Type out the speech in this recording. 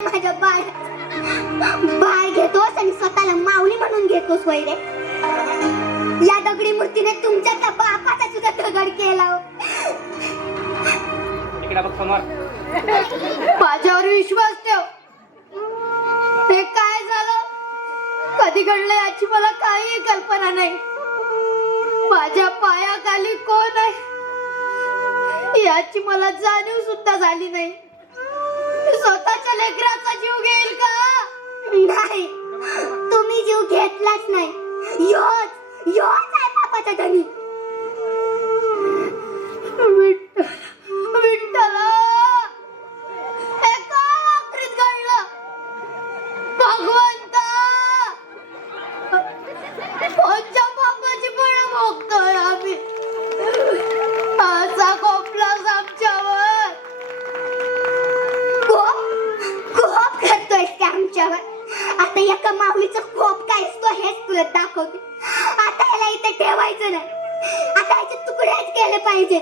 माझ्या बाळ घेतोस आणि स्वतःला माऊली म्हणून घेतोस वैरे. या दगडी मूर्तीने तुमच्या त्या बापाचा सुद्धा दगड केला. माझ्यावर विश्वास ठेव. हे काय झालं कधी घडलं याची मला काही कल्पना नाही. माझ्या पायाखाली कोण आहे याची मला जाणीव सुद्धा झाली नाही. स्वतःच्या लेकराचा जीव घेईल का? नाही, तुम्ही जीव घेतलाच नाही. योच आहे बापाचा धनी. विठ्ठला, हे काय आखरीत घडलं? भगवंता, कोणत्या बापाची बळ भोगतोय आम्ही? असा कोपलास आमच्यावर. कोप करतोयस का आमच्यावर? आता एका माऊलीचं कोप काय असतो हेच तुला दाखवते. आता याला इथे ठेवायचं नाही. आता याचे तुकडेच केले पाहिजे.